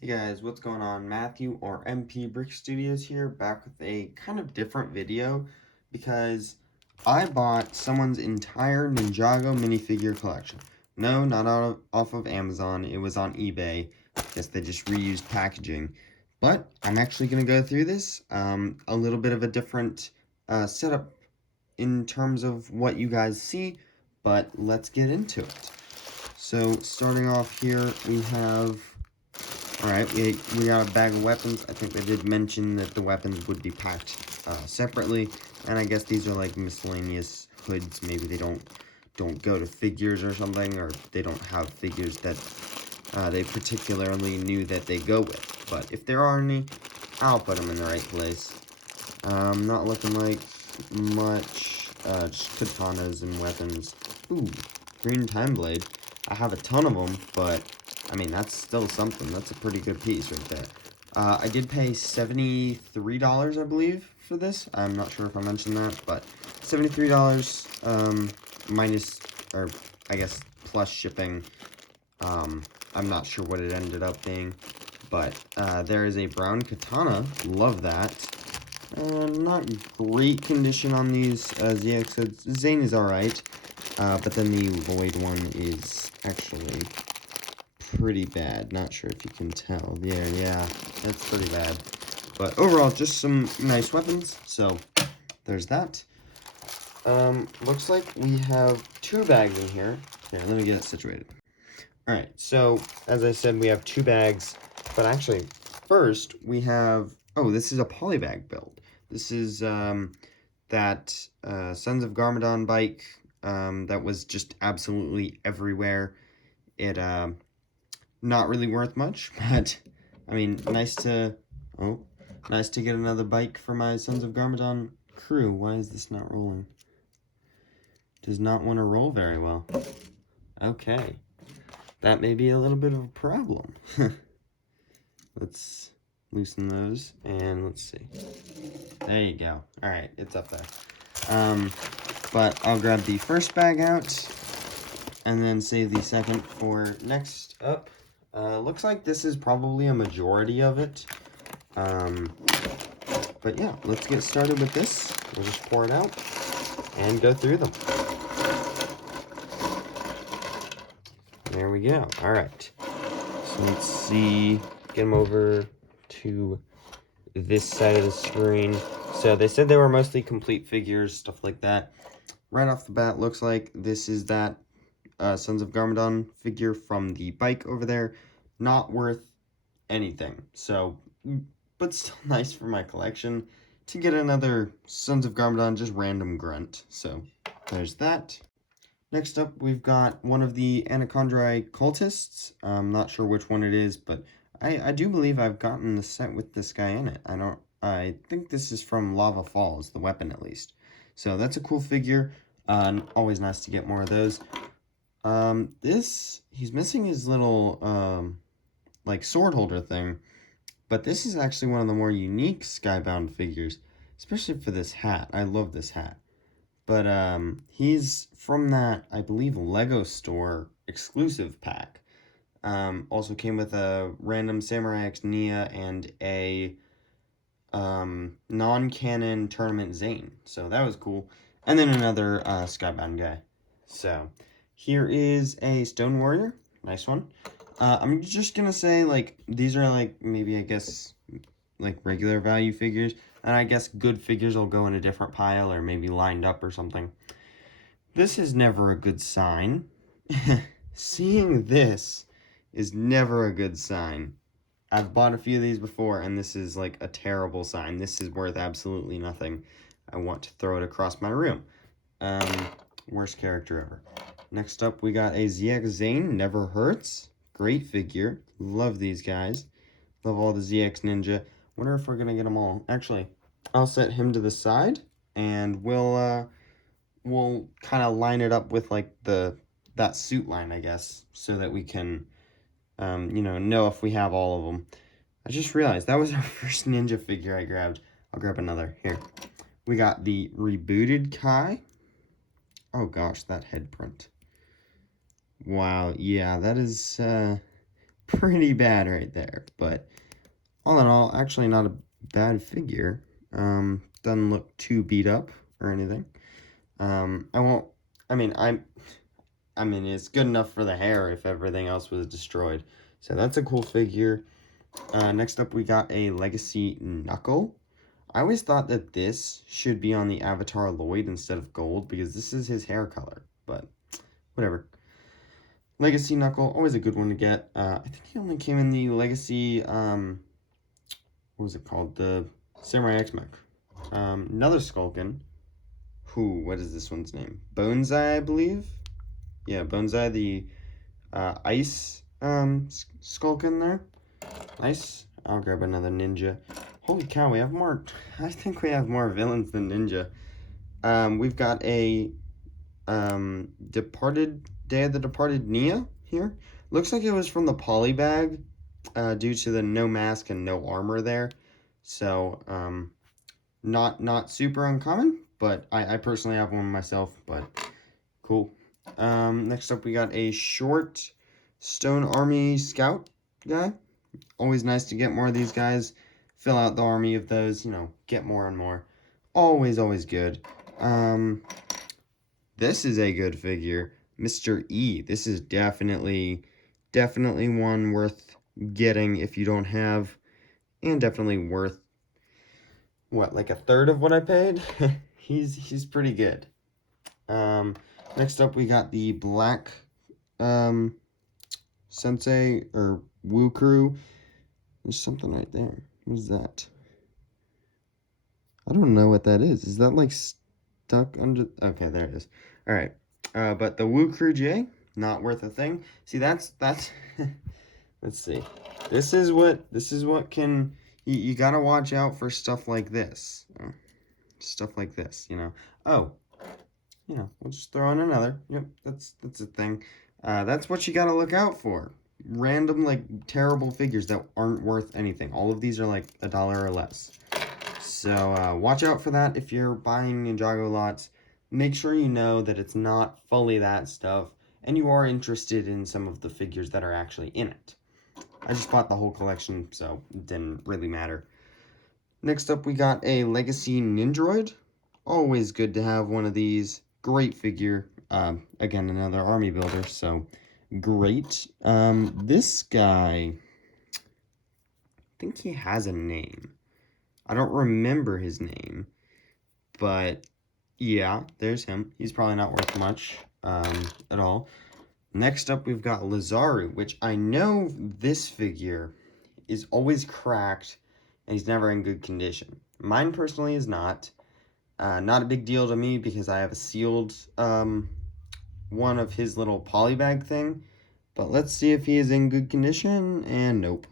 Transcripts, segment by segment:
Hey guys, what's going on? Matthew or MP Brick Studios here, back with a kind of different video because I bought someone's entire Ninjago minifigure collection. No, not off of Amazon, it was on eBay. Guess they just reused packaging. But I'm actually going to go through this, a little bit of a different setup in terms of what you guys see, but let's get into it. So starting off here, we have... Alright, we got a bag of weapons. I think they did mention that the weapons would be packed separately, and I guess these are like miscellaneous hoods. Maybe they don't go to figures or something, or they don't have figures that they particularly knew that they go with. But if there are any, I'll put them in the right place. Not looking like much, just katanas and weapons. Ooh, green time blade. I have a ton of them, but I mean, that's still something. That's a pretty good piece right there. I did pay $73, I believe, for this. I'm not sure if I mentioned that, but $73, minus, or I guess plus shipping. I'm not sure what it ended up being, but there is a brown katana. Love that. Not great condition on these ZX. So Zane is alright, but then the Void one is actually pretty bad. Not sure if you can tell. Yeah, that's pretty bad. But overall, just some nice weapons. So there's that. Looks like we have two bags in here. Here, let me get it situated. Alright, so as I said, we have two bags. But actually, first we have... Oh, this is a polybag build. This is that Sons of Garmadon bike that was just absolutely everywhere. It not really worth much, but I mean, nice to get another bike for my Sons of Garmadon crew. Why is this not rolling? Does not want to roll very well. Okay, that may be a little bit of a problem. Let's loosen those and let's see. There you go. All right, it's up there. But I'll grab the first bag out and then save the second for next up. Looks like this is probably a majority of it. But yeah, let's get started with this. We'll just pour it out and go through them. There we go. All right. So let's see. Get them over to this side of the screen. So they said they were mostly complete figures, stuff like that. Right off the bat, looks like this is that Sons of Garmadon figure from the bike over there. Not worth anything. So, but still nice for my collection to get another Sons of Garmadon, just random grunt. So, there's that. Next up, we've got one of the Anachondri cultists. I'm not sure which one it is, but I do believe I've gotten the set with this guy in it. I think this is from Lava Falls, the weapon at least. So that's a cool figure. Always nice to get more of those. He's missing his little, like, sword holder thing. But this is actually one of the more unique Skybound figures, especially for this hat. I love this hat. But he's from that, I believe, Lego store exclusive pack. Also came with a random Samurai X Nia and a non-canon Tournament Zane. So that was cool. And then another Skybound guy. So here is a Stone Warrior. Nice one. I'm just gonna say, like, these are, like, maybe, I guess, like, regular value figures. And I guess good figures will go in a different pile or maybe lined up or something. This is never a good sign. Seeing this is never a good sign. I've bought a few of these before, and this is, like, a terrible sign. This is worth absolutely nothing. I want to throw it across my room. Worst character ever. Next up, we got a ZX Zane, Never Hurts. Great figure. Love these guys. Love all the ZX Ninja. Wonder if we're gonna get them all. Actually, I'll set him to the side, and we'll kind of line it up with, like, that suit line, I guess, so that we can, you know if we have all of them. I just realized that was our first ninja figure I grabbed. I'll grab another. Here. We got the rebooted Kai. Oh gosh, that head print. Wow, yeah, that is pretty bad right there. But all in all, actually not a bad figure. Doesn't look too beat up or anything. I mean, it's good enough for the hair if everything else was destroyed. So that's a cool figure. Next up, we got a Legacy Knuckle. I always thought that this should be on the Avatar Lloyd instead of gold because this is his hair color, but whatever. Legacy Knuckle, always a good one to get. I think he only came in the Legacy, what was it called? The Samurai X-Mech. Another Skulkin. What is this one's name? Bonsai, I believe? Yeah, Bonsai, the ice Skulkin there. Nice. I'll grab another ninja. Holy cow, we have more. I think we have more villains than ninja. We've got a Day of the Departed Nia here. Looks like it was from the poly bag due to the no mask and no armor there. So, not super uncommon, but I personally have one myself, but cool. Next up, we got a short Stone Army Scout guy. Always nice to get more of these guys. Fill out the army of those, get more and more. Always good. This is a good figure. Mr. E. This is definitely one worth getting if you don't have. And definitely worth, what, like a third of what I paid? He's pretty good. Next up, we got the Black Sensei, or Woo Crew. There's something right there. What is that? I don't know what that is. Is that like stuck under? Okay, there it is. All right. But the Woo Crew J, not worth a thing. See, that's let's see. This is what can you gotta watch out for stuff like this. Stuff like this, Oh, we'll just throw in another. Yep, that's a thing. That's what you gotta look out for. Random, like, terrible figures that aren't worth anything. All of these are like $1 or less. So watch out for that if you're buying Ninjago lots. Make sure you know that it's not fully that stuff, and you are interested in some of the figures that are actually in it. I just bought the whole collection, so it didn't really matter. Next up, we got a Legacy Nindroid. Always good to have one of these. Great figure. Again, another army builder, so great. This guy, I think he has a name. I don't remember his name, but yeah, there's him. He's probably not worth much at all. Next up, we've got Lazaru, which I know this figure is always cracked and he's never in good condition. Mine personally is not. Not a big deal to me because I have a sealed one of his little polybag thing. But let's see if he is in good condition, and nope.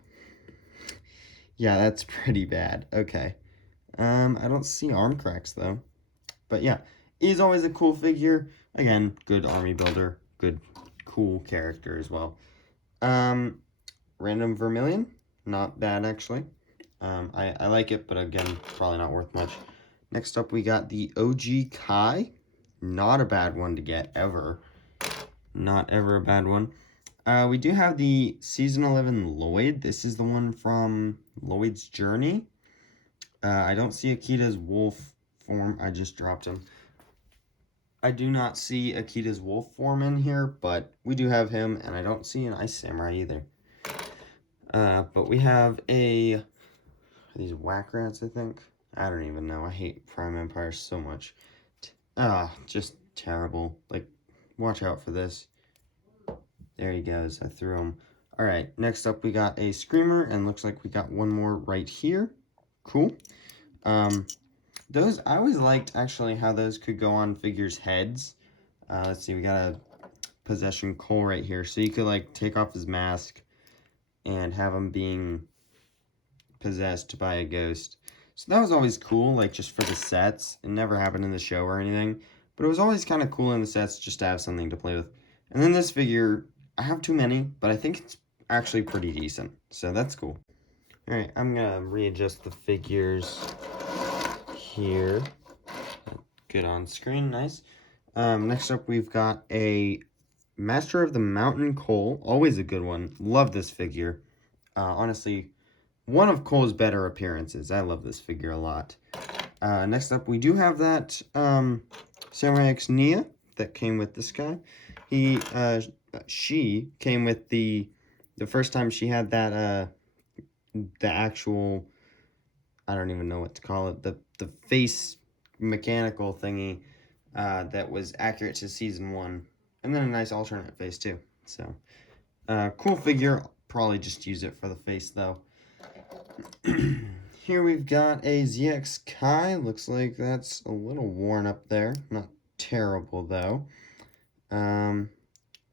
Yeah, that's pretty bad. Okay. I don't see arm cracks, though. But yeah, he's always a cool figure. Again, good army builder. Good, cool character as well. Random Vermilion. Not bad, actually. I like it, but again, probably not worth much. Next up, we got the OG Kai. Not a bad one to get, ever. Not ever a bad one. We do have the Season 11 Lloyd. This is the one from Lloyd's Journey. I don't see Akita's wolf form. I just dropped him. I do not see Akita's wolf form in here, but we do have him, and I don't see an Ice Samurai either. But we have these whack rats, I think. I don't even know. I hate Prime Empire so much. Just terrible. Like, watch out for this. There he goes. I threw him. Alright, next up we got a Screamer, and looks like we got one more right here. Cool. Those, I always liked, actually, how those could go on figures' heads. Let's see, we got a Possession Cole right here. So you could, like, take off his mask and have him being possessed by a ghost. So that was always cool, like, just for the sets. It never happened in the show or anything. But it was always kind of cool in the sets just to have something to play with. And then this figure, I have too many, but I think it's actually pretty decent. So that's cool. Alright, I'm going to readjust the figures here. Good on screen, nice. Next up, we've got a Master of the Mountain Cole, always a good one. Love this figure. Honestly, one of Cole's better appearances. I love this figure a lot. Next up, we do have that Samurai X Nia that came with this guy. She came with the first time she had that the actual, I don't even know what to call it, the face mechanical thingy that was accurate to season 1, and then a nice alternate face too. So cool figure. Probably just use it for the face though. Here we've got a ZX Kai. Looks like that's a little worn up there. Not terrible though.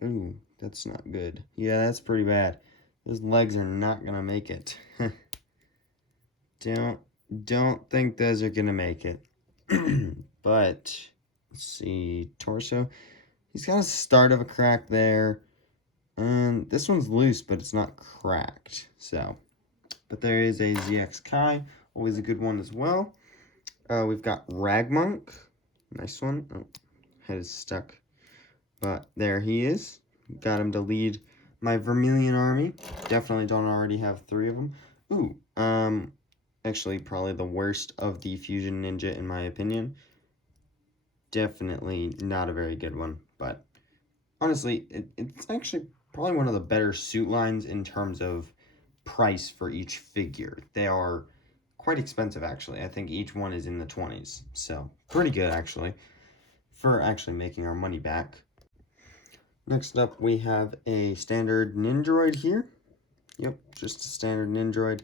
Ooh, that's not good. Yeah, that's pretty bad. Those legs are not gonna make it. Don't think those are gonna make it. But let's see, torso. He's got a start of a crack there. And this one's loose, but it's not cracked. So, but there is a ZX Kai, always a good one as well. We've got Ragmonk, nice one. Oh, head is stuck, but there he is. Got him to lead my Vermilion army. Definitely don't already have 3 of them. Ooh, actually probably the worst of the Fusion Ninja in my opinion. Definitely not a very good one, but honestly, it's actually probably one of the better suit lines in terms of price for each figure. They are quite expensive, actually. I think each one is in the 20s, so pretty good, actually, for actually making our money back. Next up, we have a standard Nindroid here. Yep, just a standard Nindroid.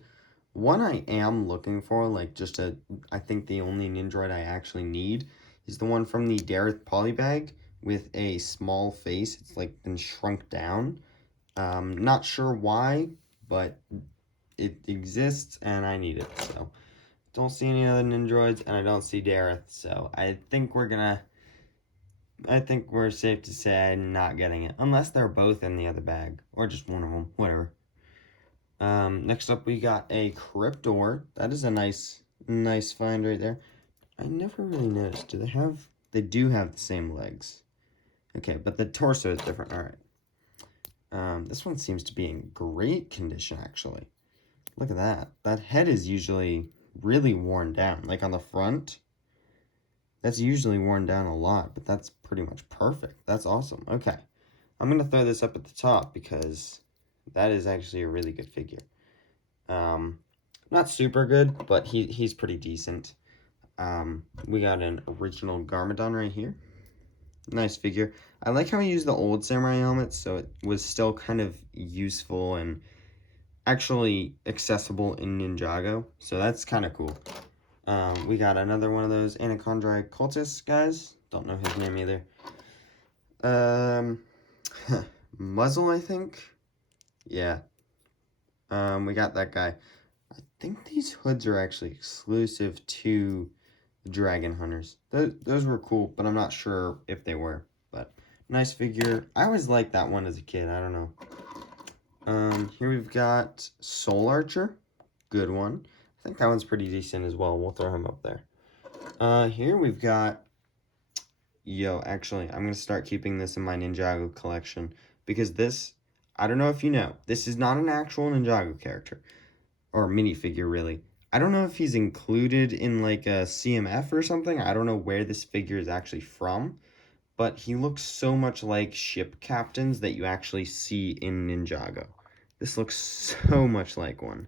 One I am looking for, like just I think the only Nindroid I actually need is the one from the Dareth Polybag with a small face. It's like been shrunk down. Not sure why, but it exists and I need it. So don't see any other Nindroids and I don't see Dareth. So I think we're safe to say I'm not getting it. Unless they're both in the other bag. Or just one of them. Whatever. Next up we got a Cryptor. That is a nice find right there. I never really noticed. They do have the same legs. Okay, but the torso is different. Alright. This one seems to be in great condition, actually. Look at that. That head is usually really worn down. Like on the front, that's usually worn down a lot, but that's pretty much perfect. That's awesome. Okay. I'm going to throw this up at the top because that is actually a really good figure. Not super good, but he's pretty decent. We got an original Garmadon right here. Nice figure. I like how he used the old samurai helmet, so it was still kind of useful and actually accessible in Ninjago. So that's kind of cool. We got another one of those Anachondri cultist guys. Don't know his name either. Muzzle, I think. Yeah. We got that guy. I think these hoods are actually exclusive to the Dragon Hunters. Those were cool, but I'm not sure if they were. But nice figure. I always liked that one as a kid. I don't know. Here we've got Soul Archer. Good one. I think that one's pretty decent as well. We'll throw him up there. Here we've got... Yo, actually, I'm going to start keeping this in my Ninjago collection. Because this, I don't know if you know, this is not an actual Ninjago character. Or minifigure, really. I don't know if he's included in, like, a CMF or something. I don't know where this figure is actually from. But he looks so much like ship captains that you actually see in Ninjago. This looks so much like one.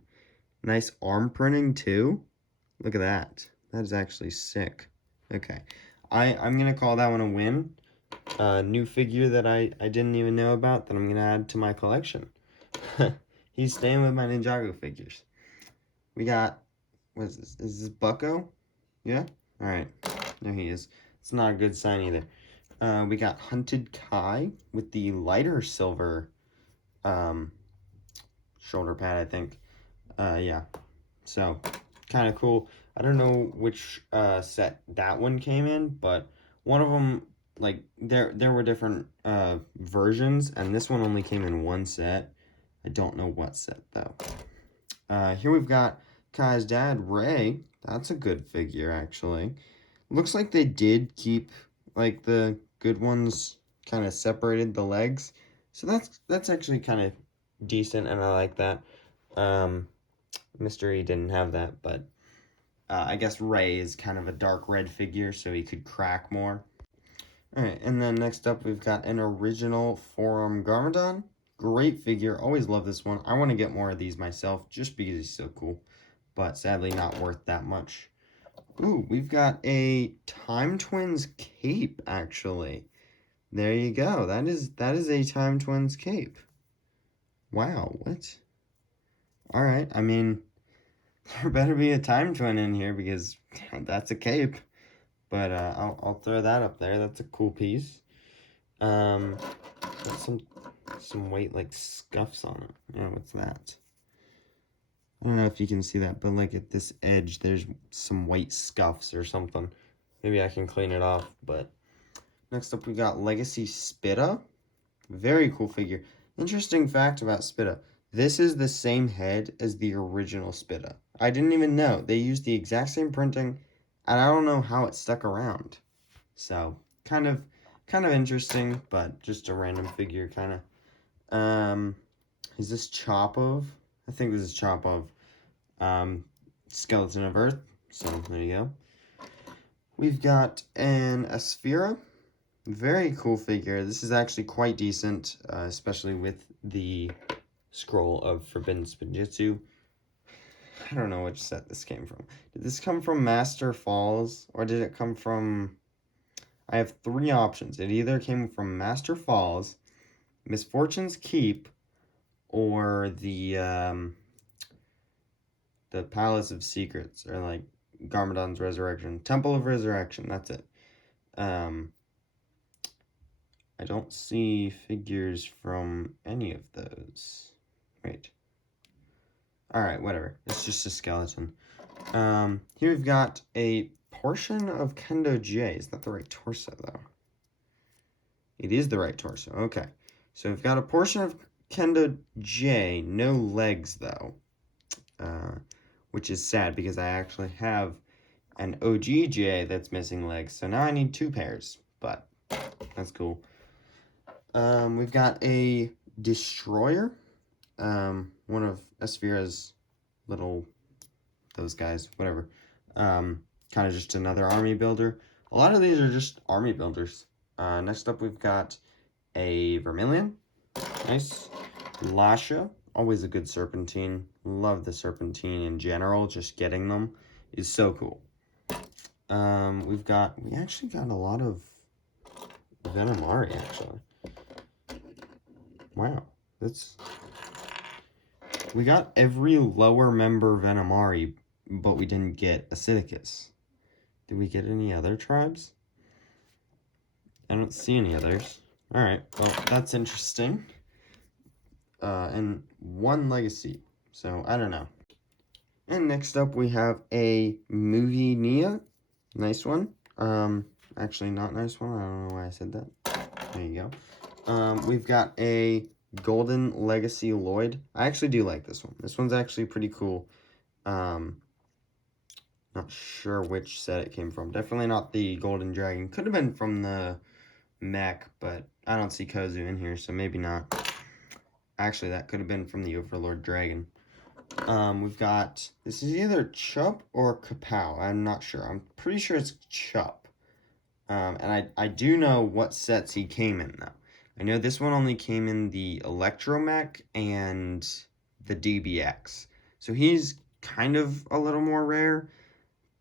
Nice arm printing, too. Look at that. That is actually sick. Okay. I'm going to call that one a win. New figure that I didn't even know about that I'm going to add to my collection. He's staying with my Ninjago figures. We got, what is this? Is this Bucko? Yeah? Alright. There he is. It's not a good sign either. We got Hunted Kai with the lighter silver shoulder pad, I think. Yeah. So, kind of cool. I don't know which set that one came in, but one of them, like, there were different versions, and this one only came in one set. I don't know what set, though. Here we've got Kai's dad, Ray. That's a good figure, actually. Looks like they did keep, like, the good ones kind of separated the legs. So that's actually kind of decent, and I like that. Mystery didn't have that, but I guess Ray is kind of a dark red figure, so he could crack more. Alright, and then next up we've got an original forearm Garmadon. Great figure, always love this one. I want to get more of these myself, just because he's so cool. But sadly not worth that much. Ooh, we've got a Time Twins cape, actually. There you go. That is a Time Twins cape. Wow, what? Alright, I mean, there better be a Time Twin in here, because that's a cape. But I'll throw that up there. That's a cool piece. Got some white like scuffs on it. Yeah, what's that? I don't know if you can see that, but like at this edge, there's some white scuffs or something. Maybe I can clean it off. But next up, we got Legacy Spitta. Very cool figure. Interesting fact about Spitta. This is the same head as the original Spitta. I didn't even know. They used the exact same printing, and I don't know how it stuck around. So, kind of interesting, but just a random figure, kind of. Is this Chopov? I think this is Chopov. Skeleton of Earth. So, there you go. We've got an Asphera. Very cool figure. This is actually quite decent, especially with the scroll of Forbidden Spinjitzu. I don't know which set this came from. Did this come from Master Falls, or did it come from... I have three options. It either came from Master Falls, Misfortune's Keep, or the Palace of Secrets, or like Garmadon's Resurrection. Temple of Resurrection, that's it. I don't see figures from any of those. Wait. Alright, whatever. It's just a skeleton. Here we've got a portion of Kendo J. Is that the right torso, though? It is the right torso. Okay. So we've got a portion of Kendo J. No legs, though. Which is sad, because I actually have an OG J that's missing legs. So now I need two pairs. But that's cool. We've got a Destroyer. One of Asphera's little, those guys, whatever. Kind of just another army builder. A lot of these are just army builders. Next up, we've got a Vermilion. Nice. Lasha, always a good Serpentine. Love the Serpentine in general. Just getting them is so cool. We actually got a lot of Venomari, actually. Wow, we got every lower member Venomari, but we didn't get Acidicus. Did we get any other tribes? I don't see any others. Alright, well, that's interesting. And one legacy, so I don't know. And next up, we have a Movie Nia. Nice one. Actually, not nice one. I don't know why I said that. There you go. We've got a Golden Legacy Lloyd. I actually do like this one. This one's actually pretty cool. Not sure which set it came from. Definitely not the Golden Dragon. Could have been from the mech, but I don't see Kozu in here, so maybe not. Actually, that could have been from the Overlord Dragon. We've got, this is either Chup or Kapow. I'm not sure. I'm pretty sure it's Chup. And I do know what sets he came in, though. I know this one only came in the Electromech and the DBX. So he's kind of a little more rare.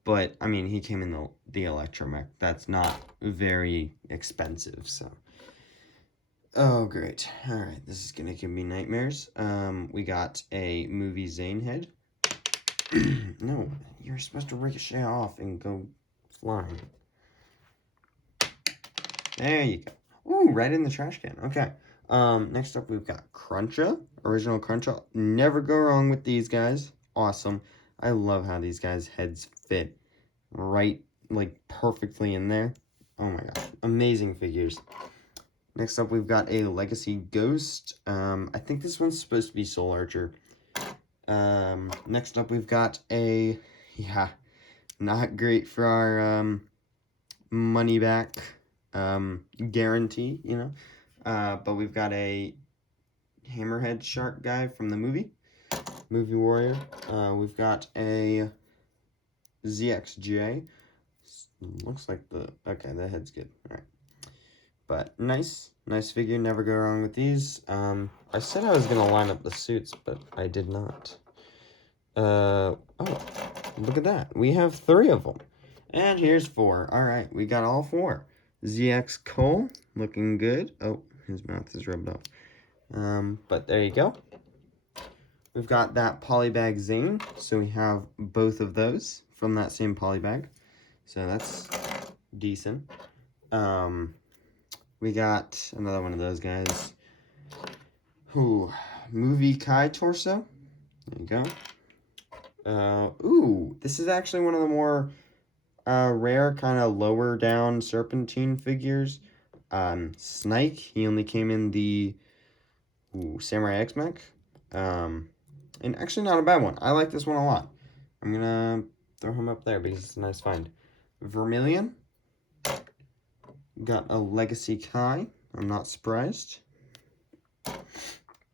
But, I mean, he came in the Electromech. That's not very expensive, so. Oh, great. Alright, this is gonna give me nightmares. We got a Movie Zane head. No, you're supposed to ricochet off and go flying. There you go. Ooh, right in the trash can. Okay. Next up we've got Cruncha. Original Cruncha. Never go wrong with these guys. Awesome. I love how these guys' heads fit right, like, perfectly in there. Oh my gosh. Amazing figures. Next up, we've got a Legacy Ghost. I think this one's supposed to be Soul Archer. Next up, we've got a, yeah, not great for our money back. guarantee, you know. But we've got a hammerhead shark guy from the movie Warrior. We've got a ZXJ. Looks like okay, the head's good. All right. But nice figure, never go wrong with these. I said I was gonna line up the suits, but I did not. Oh, look at that. We have 3 of them. And here's 4. All right, we got all 4. ZX Cole, looking good. Oh, his mouth is rubbed off. But there you go. We've got that polybag Zane, so we have both of those from that same polybag. So that's decent. We got another one of those guys. Ooh, Movie Kai torso. There you go. Ooh, this is actually one of the more rare, kind of lower down Serpentine figures. Snake, he only came in the Samurai X mech. And actually not a bad one. I like this one a lot. I'm gonna throw him up there because it's a nice find. Vermilion. Got a Legacy Kai. I'm not surprised.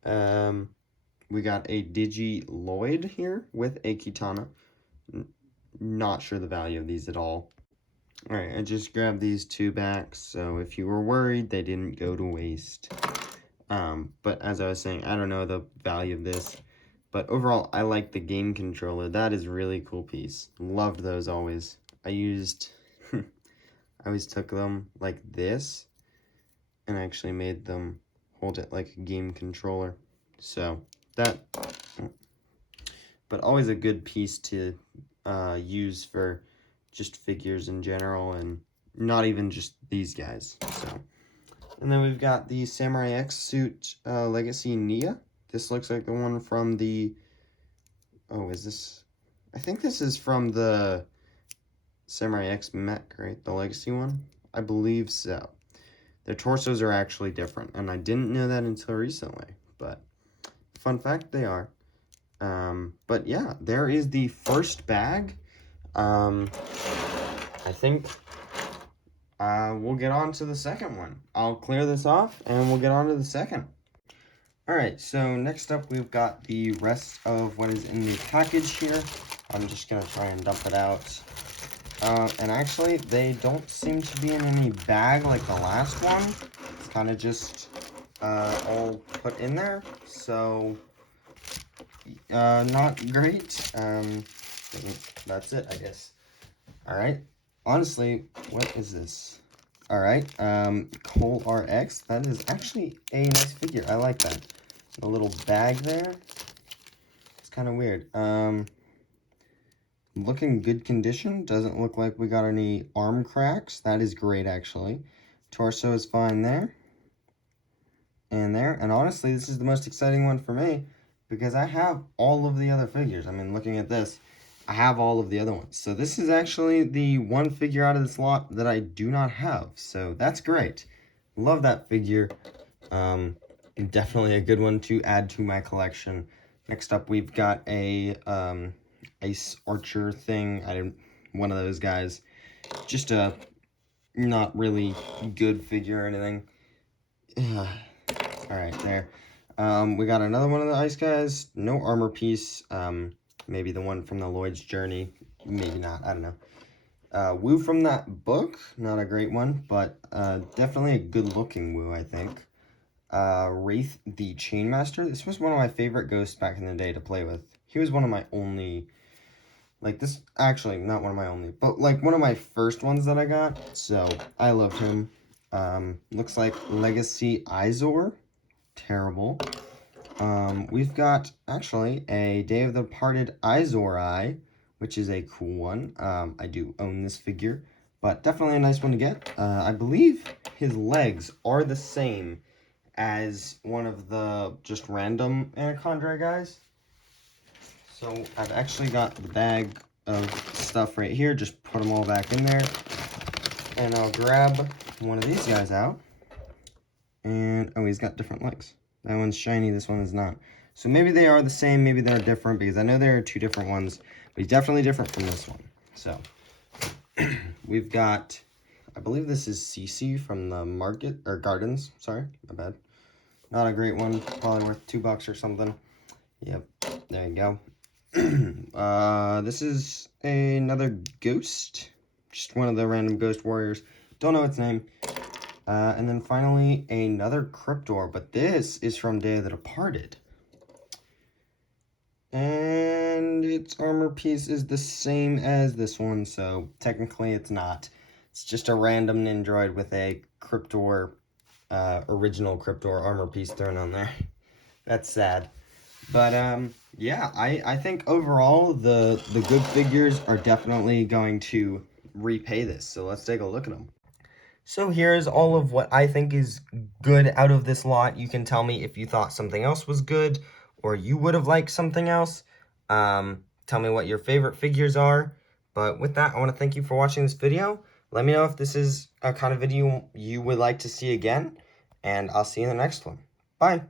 We got a Digi Lloyd here with a Kitana. Not sure the value of these at all. Alright, I just grabbed these 2 back, so if you were worried, they didn't go to waste. But as I was saying, I don't know the value of this. But overall, I like the game controller. That is a really cool piece. Loved those always. I always took them like this and actually made them hold it like a game controller. So that, but always a good piece to use for just figures in general, and not even just these guys. So, and then we've got the Samurai X suit Legacy Nia. This looks like the one from the, oh, is this, I think this is from the Samurai X mech, right? The Legacy one? I believe so. Their torsos are actually different, and I didn't know that until recently, but fun fact, they are. But yeah, there is the first bag. I think we'll get on to the second one. I'll clear this off, and we'll get on to the second. Alright, so next up we've got the rest of what is in the package here. I'm just going to try and dump it out. And actually, they don't seem to be in any bag like the last one. It's kind of just all put in there, so not great. That's it, I guess. Alright, honestly, what is this? Alright, Cole RX, that is actually a nice figure. I like that. The little bag there. It's kind of weird. Looking good condition. Doesn't look like we got any arm cracks. That is great, actually. Torso is fine there. And there. And honestly, this is the most exciting one for me, because I have all of the other figures. I mean, looking at this, I have all of the other ones. So this is actually the one figure out of this lot that I do not have. So that's great. Love that figure. Definitely a good one to add to my collection. Next up, we've got a Ice Archer thing. One of those guys. Just a not really good figure or anything. Alright, there. We got another one of the ice guys. No armor piece. Maybe the one from the Lloyd's Journey. Maybe not. I don't know. Wu from that book. Not a great one, but definitely a good-looking Wu, I think. Wraith the Chainmaster. This was one of my favorite ghosts back in the day to play with. He was one of my only, like this, actually not one of my only, but like one of my first ones that I got. So I loved him. Looks like Legacy Izor. Terrible. We've got actually a Day of the Departed Izor Eye, which is a cool one. I do own this figure, but definitely a nice one to get. I believe his legs are the same as one of the just random Anacondra guys. So I've actually got the bag of stuff right here. Just put them all back in there. And I'll grab one of these guys out. And, oh, he's got different legs. That one's shiny, this one is not. So maybe they are the same, maybe they're different, because I know there are 2 different ones. But he's definitely different from this one. So, we've got I believe this is Cece from the market, or Gardens, sorry, my bad. Not a great one, probably worth $2 or something. Yep, there you go. This is another ghost, just one of the random ghost warriors. Don't know its name. And then finally, another Cryptor, but this is from Day of the Departed. And its armor piece is the same as this one, so technically it's not. It's just a random Nindroid with a Cryptor, original Cryptor armor piece thrown on there. That's sad. But, yeah, I think overall the good figures are definitely going to repay this. So let's take a look at them. So here's all of what I think is good out of this lot. You can tell me if you thought something else was good or you would have liked something else. Tell me what your favorite figures are. But with that, I want to thank you for watching this video. Let me know if this is a kind of video you would like to see again. And I'll see you in the next one. Bye.